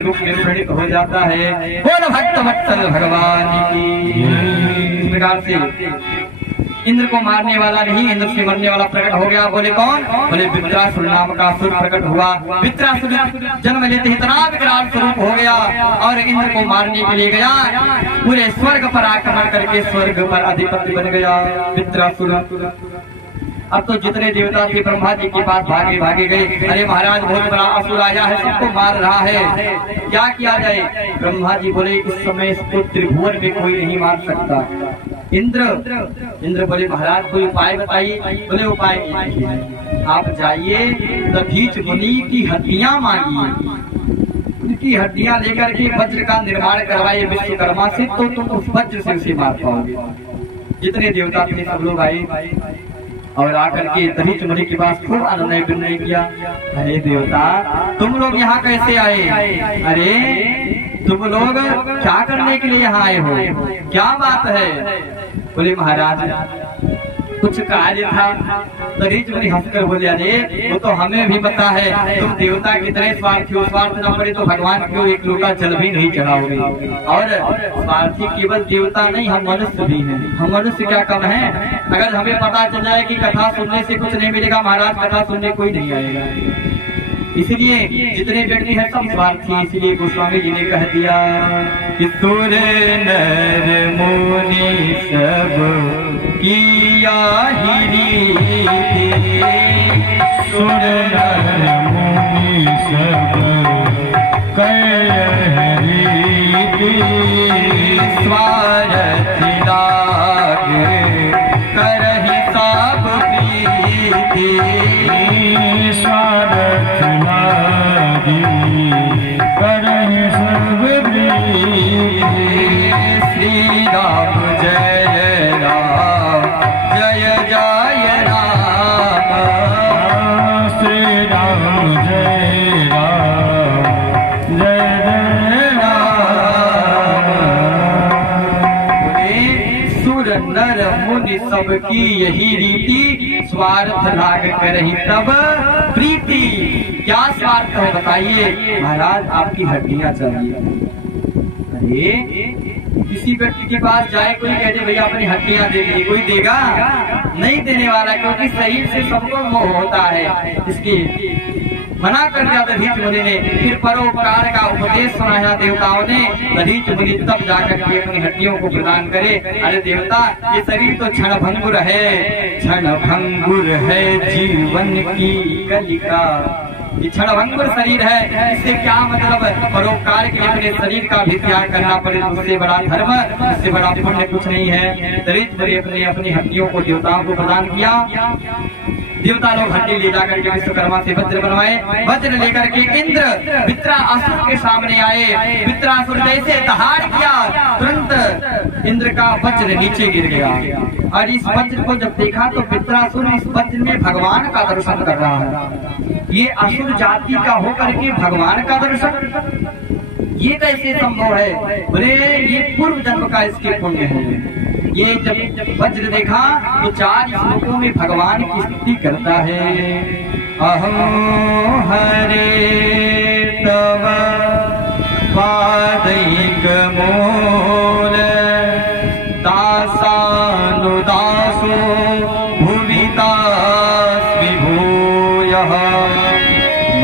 रूप निर्मित हो जाता है। बोल भक्त वत्सल भगवान की। इस प्रकार से इंद्र को मारने वाला नहीं, इंद्र से मरने वाला प्रकट हो गया। बोले कौन? बोले वृत्रासुर नाम का असुर प्रकट हुआ। वृत्रासुर जन्म लेते इतना विकराल स्वरूप हो गया और इंद्र को मारने के लिए गया, पूरे स्वर्ग पर आक्रमण करके स्वर्ग पर अधिपति बन गया वृत्रासुर। अब तो जितने देवता थे ब्रह्मा जी के पास भागे गए। अरे महाराज बहुत बड़ा असुर आया है, सबको मार रहा है, क्या किया जाए? ब्रह्मा जी बोले इस समय इसको त्रिभुवन में कोई नहीं मार सकता। इंद्र बोले महाराज कोई उपाय बताइए। बोले उपाय आप जाइए दधीच मुनि की हड्डियां मांगिए, उनकी हड्डियां लेकर के वज्र का निर्माण करवाइए विश्वकर्मा से, तो तुम उस वज्र से उसे मार पाओगे। जितने देवता थे सब लोग आए और आकर के दधीच मुनि के पास खूब अनुनय विनय किया। अरे देवता तुम लोग यहाँ कैसे आए? अरे तुम लोग क्या करने के लिए यहाँ आए हो? क्या बात है? बोले महाराज कुछ कार्य था। दधीच मुनि हंसकर बोले अरे वो तो हमें भी पता है, तुम देवता की तरह स्वार्थी हो, स्वार्थ न पड़े तो भगवान क्यों एक लोटा जल भी नहीं चढ़ाओगे? और स्वार्थी केवल देवता नहीं, हम मनुष्य भी हैं। हम मनुष्य क्या कम है? अगर हमें पता चल जाए कि कथा सुनने से कुछ नहीं मिलेगा महाराज, कथा सुनने कोई नहीं आएगा। इसलिए जितने व्यक्ति हैं सब स्वार्थी। इसलिए गोस्वामी जी ने कह दिया कि सुर नर मुनि सब किया ही रीति, सुर नर मुनि सब कही रीति, स्वार्थ लागे करहि सब प्रीति, स्वार्थ लागी करहि सब प्रीति। श्री राम जय राम जय जय राम, श्री राम जय राम जय जय राम। सुर नर मुनि सबकी यही रीति, स्वार्थ लाग करहि तब प्रीति। क्या स्वार्थ है बताइए? महाराज आपकी हड्डियां चाहिए। अरे किसी व्यक्ति के पास जाए, कोई कह दे भैया अपनी हड्डियां दे दीजिए, कोई देगा? नहीं देने वाला, क्योंकि शरीर से सबको मोह होता है। इसकी मना कर दिया दधीच मुनि ने। फिर परोपकार का उपदेश सुनाया देवताओं ने। दधीच मुनि तब जाकर के अपनी हड्डियों को प्रदान करे। अरे देवता ये शरीर तो क्षणभंगुर है, क्षणभंगुर है जीवन की कलिका। ये क्षणभंगुर शरीर है, इससे क्या मतलब? परोपकार के लिए अपने शरीर का भी त्याग करना पड़े, उससे बड़ा धर्म, उससे बड़ा पुण्य कुछ नहीं है। दधीच मुनि अपने अपनी हड्डियों को देवताओं को प्रदान किया। देवता लोग हड्डी ले जाकर के विश्वकर्मा से वज्र बनवाए। वज्र लेकर के इंद्र वृत्रासुर के सामने आए। वृत्रासुर जैसे दहाड़ किया, तुरंत इंद्र का वज्र नीचे गिर गया। और इस वज्र को जब देखा तो वृत्रासुर इस वज्र में भगवान का दर्शन कर रहा है। ये असुर जाति का होकर के भगवान का दर्शन, ये कैसे संभव है? बोले ये पूर्व जन्म का इसके पुण्य है। ये जब वज्र देखा तो 4 श्लोकों में भगवान की स्तुति करता है। अहो हरे तव पादैक मूल, दासानुदासो भुवितास्मि भूयः,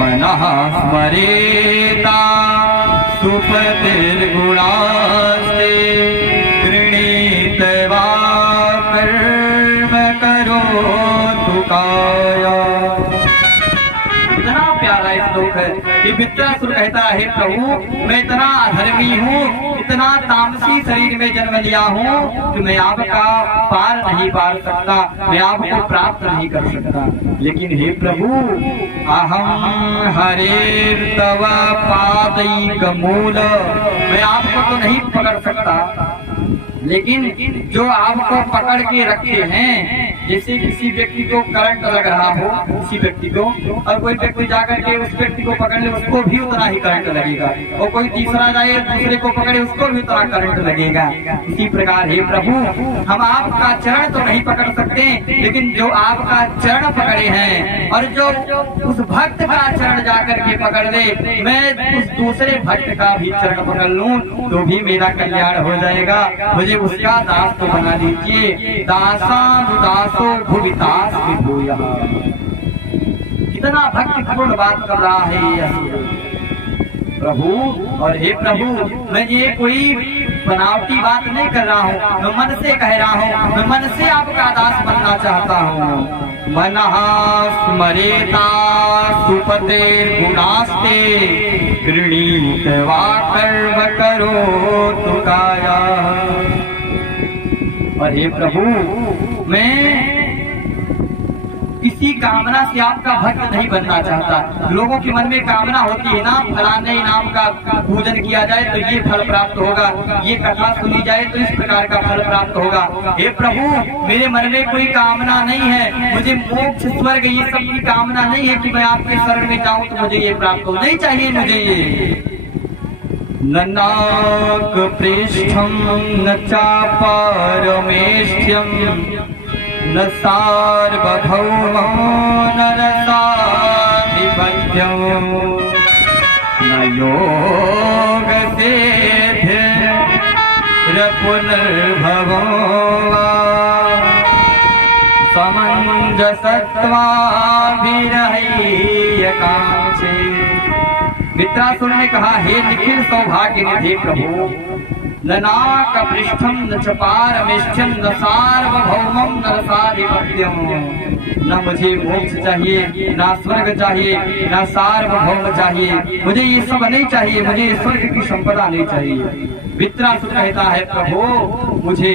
मनः स्मरेता सुपतिर्गुणास्ते, इतना प्यारा श्लोक है कि वृत्रासुर कहता है प्रभु मैं इतना अधर्मी हूँ, इतना तामसी शरीर में जन्म लिया हूँ कि मैं आपका पार नहीं पार सकता, मैं आपको प्राप्त नहीं कर सकता। लेकिन हे प्रभु अहम हरे तव पादैक मूल, मैं आपको तो नहीं पकड़ सकता, लेकिन जो आपको पकड़ के रखे हैं जैसे किसी व्यक्ति को करंट लग रहा हो, किसी व्यक्ति को, और कोई व्यक्ति जाकर के उस व्यक्ति को पकड़ ले, उसको भी उतना ही करंट लगेगा, और कोई तीसरा जाए दूसरे को पकड़े, उसको भी उतना करंट लगेगा। इसी प्रकार हे प्रभु, हम आपका चरण तो नहीं पकड़ सकते, लेकिन जो आपका चरण पकड़े हैं और जो उस भक्त का चरण जाकर के पकड़ ले, मैं उस दूसरे भक्त का भी चरण पकड़ लूं तो भी मेरा कल्याण हो जाएगा। मुझे उसका दास तो बना दीजिए। दासानुदासो भुविदास विभूयः। कितना भक्तिपूर्ण बात कर रहा है ये प्रभु। और हे प्रभु, मैं ये कोई बनावटी बात नहीं कर रहा हूँ, मैं मन से कह रहा हूँ, मैं मन से आपका दास बनना चाहता हूँ। मनः स्मरेता सुपतेर्गुणास्ते गृणीत वा कर्म करोतु काया। और हे प्रभु, मैं किसी कामना से आपका भक्त नहीं बनना चाहता। लोगों के मन में कामना होती है ना, फलाने इनाम का पूजन किया जाए तो ये फल प्राप्त होगा, ये कथा सुनी जाए तो इस प्रकार का फल प्राप्त होगा। हे प्रभु, मेरे मन में कोई कामना नहीं है, मुझे मोक्ष स्वर्ग ये सब की कामना नहीं है कि मैं आपके शरण में जाऊं तो मुझे ये प्राप्त हो, नहीं चाहिए मुझे ये। न नाग पृष्ठम न चापारमेष्ठ्यम न सार्वभौमो न रसाधिपत्यं न योग सिद्धिर्न पुनर्भवो वा समञ्जसत्वाभिरहय्यकांक्षे। मित्रासुर ने कहा, हे निखिल सौभाग्य निधि प्रभु, न नाक पृष्ठम न चपारमेष्ठ्यम न सार्वभौमम न रसाधिपत्यम। न मुझे मोक्ष चाहिए, न स्वर्ग चाहिए, न सार्वभौम चाहिए, मुझे ये सब नहीं चाहिए, मुझे स्वर्ग की संपदा नहीं चाहिए। वित्रासुर कहता है, प्रभु मुझे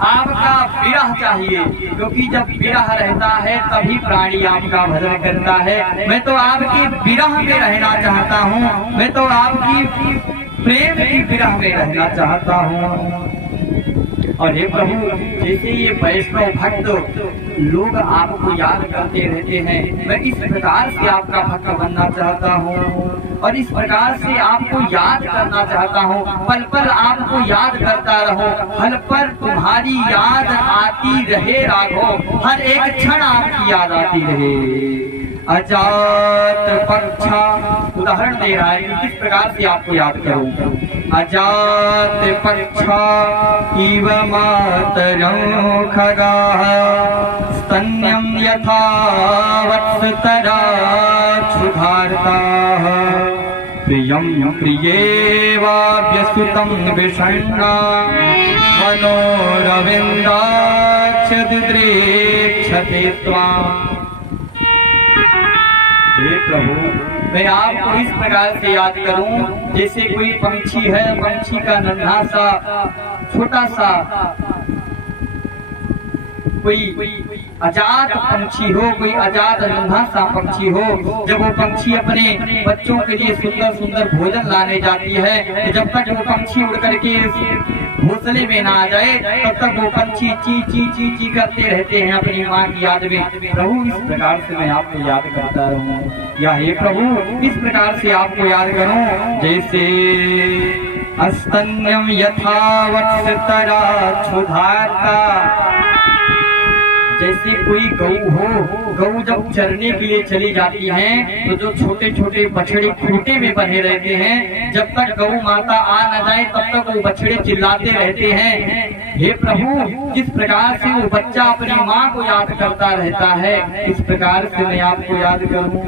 आपका विरह चाहिए, क्योंकि जब विरह रहता है तभी प्राणी आपका भजन करता है। मैं तो आपके विरह में रहना चाहता हूँ, मैं तो आपकी प्रेम की विरह में रहना चाहता हूँ। और हे प्रभु, जैसे ये वैष्णव भक्त लोग आपको याद करते रहते हैं, मैं इस प्रकार से आपका भक्त बनना चाहता हूँ और इस प्रकार से आपको याद करना चाहता हूँ। पल पल आपको याद करता रहो, हर पर तुम्हारी याद आती रहे राघव, हर एक क्षण आपकी याद आती रहे। अजात पक्षा उदाहरण दे रहा है कि किस प्रकार से आपको याद करूं। अजात पक्षा इव मातरं खगाः स्तन्यं यथा वत्सतरा क्षुधार्ताः प्रियं प्रियेवाभ्यसुतं विषण्णा मनोरविन्दाक्षदिद्रेक्षते त्वाम्। हे प्रभु, मैं आपको इस प्रकार से याद करूं जैसे कोई पंछी है, पंछी का नन्हा सा छोटा सा कोई आजाद पंछी हो, कोई आजाद नन्हा सा पंछी हो। जब वो पंछी अपने बच्चों के लिए सुंदर सुंदर भोजन लाने जाती है, तो जब तक वो पंछी उड़ करके घोंसले में ना आ जाए तब तक वो पंछी ची ची ची ची करते रहते हैं अपनी माँ की याद में। प्रभु, इस प्रकार से मैं आपको याद करता रहूं, या हे प्रभु इस प्रकार से आपको याद करूं जैसे अस्तन्यम यथा वत्सतरा क्षुधार्ता। जैसे कोई गऊ हो, गऊ जब चरने के लिए चली जाती हैं तो जो छोटे छोटे बछड़े खूंटे में बंधे रहते हैं, जब तक गऊ माता आ न जाए तब तक वो बछड़े चिल्लाते रहते हैं। हे प्रभु, जिस प्रकार से वो बच्चा अपनी माँ को याद करता रहता है, इस प्रकार से मैं आपको याद करूं,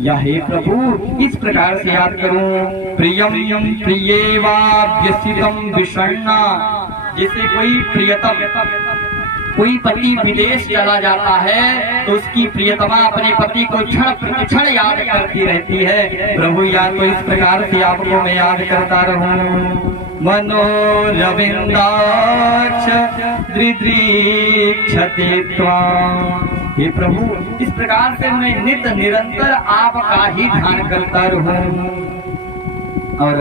या हे प्रभु इस प्रकार से याद करूं। प्रियम प्रियेवाभ्यसितं विषण्णा। जैसे कोई प्रियतम, कोई पति विदेश चला जाता है तो उसकी प्रियतमा अपने पति को क्षण प्रतिक्षण याद करती रहती है। प्रभु, या तो इस प्रकार से आपको मैं याद करता रहूं। मनोरविन्दाक्ष दृदृक्षते त्वाम्। हे प्रभु, इस प्रकार से मैं नित्य निरंतर आपका ही ध्यान करता रहूं। और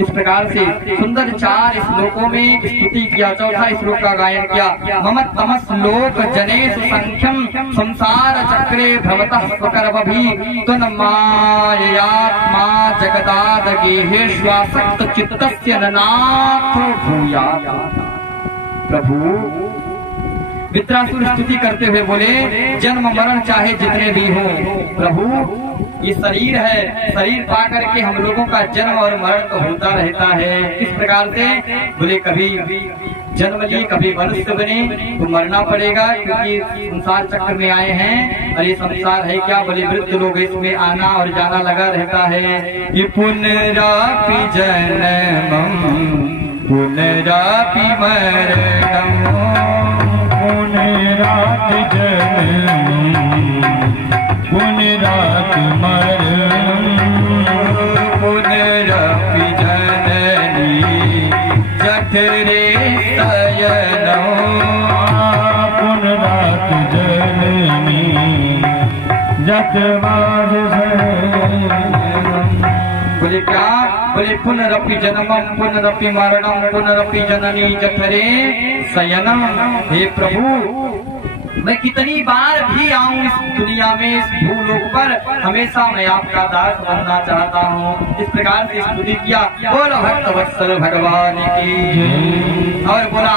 इस प्रकार से सुंदर 4 श्लोकों में स्तुति किया। चौथा श्लोक का गायन किया। मम तमस लोक जनेषु संख्यम संसार चक्रे भवतः स्वकर्मभिः त्वन्माययात्मा जगदाद गेहेष्वासक्त चित्तस्य ननाथ भूयात्। प्रभु वित्रासुर स्तुति करते हुए बोले, जन्म मरण चाहे जितने भी हो प्रभु, ये शरीर है, शरीर पा करके हम लोगों का जन्म और मरण तो होता रहता है। इस प्रकार से बोले कभी जन्म लिए कभी मनुष्य बने तो मरना पड़ेगा, क्योंकि संसार चक्र में आए हैं और ये संसार है क्या, बोले वृद्ध लोग इसमें आना और जाना लगा रहता है। ये पुनरापि जन्मम् पुनरापि मरणम् पुनरापि जन्मम् पुनरापि मरणम् पुनरापि जननी जठरे शयनम् पुनरापि जननी जठराज बोले क्या, बोले पुनरपि जन्मम् पुनरपि मरणम् पुनरपि जननी जठरे शयनम्। हे प्रभु, मैं कितनी बार भी आऊं इस दुनिया में, इस भूलोक पर, हमेशा मैं आपका दास बनना चाहता हूँ। इस प्रकार से स्तुति किया। बोलो भक्त वत्सल भगवान की। और बोला,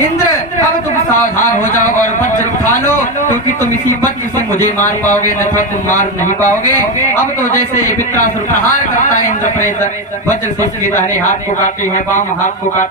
इंद्र अब तुम सावधान हो जाओ और वज्र उठा लो, क्योंकि तुम इसी वज्र से मुझे मार पाओगे, अन्यथा तुम मार नहीं पाओगे। अब तो जैसे वित्रासुर प्रहार करता है इंद्र प्रेत, वज्र से इसके दाहिने हाथ को काटे हैं, बाम हाथ को काटे